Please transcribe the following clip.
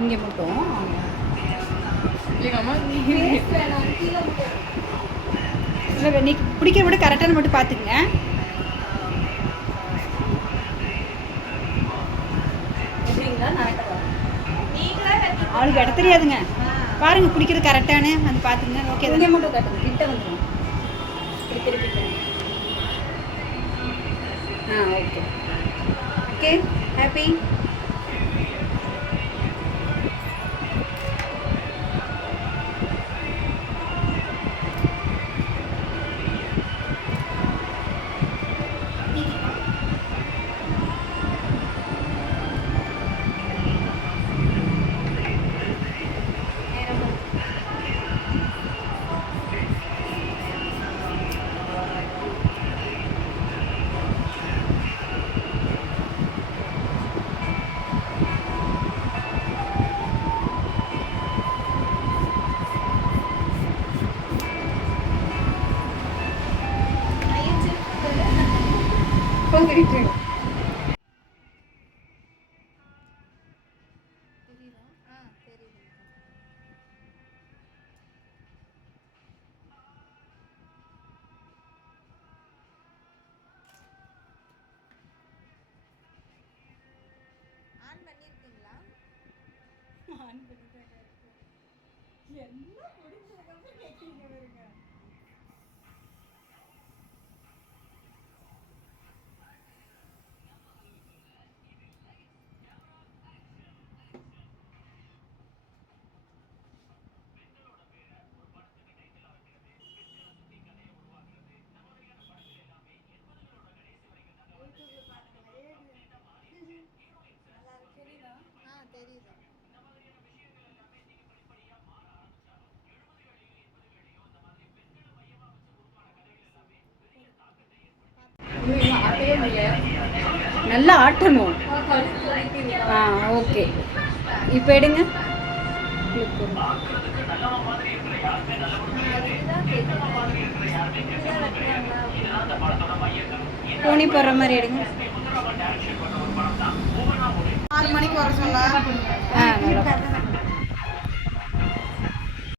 இங்கே மட்டும் இல்லை, நீ பிடிக்கிற மட்டும் கரெக்டான மட்டும் பார்த்துக்குங்க. அவளுக்கு இட தெரியாதுங்க. பாருங்க பிடிக்கிறது கரெக்டானு அது பார்த்துங்க. ஓகே தான் மட்டும் கட்டுங்க. கிட்ட வந்துடும். Okay okay. ஹாப்பி. வந்துட்டு ஆன் பண்ணிருக்கீங்களா? ஆன் பண்ணிட்டேன். என்ன முடிஞ்சதுக்கப்புறம் கேட்கீங்க வருங்க. நல்லா ஆட்டணும். ஓகே. இப்போ எடுங்க. போனி போடுற மாதிரி எடுங்க. 6 மணிக்கு வர சொல்ல. நல்லா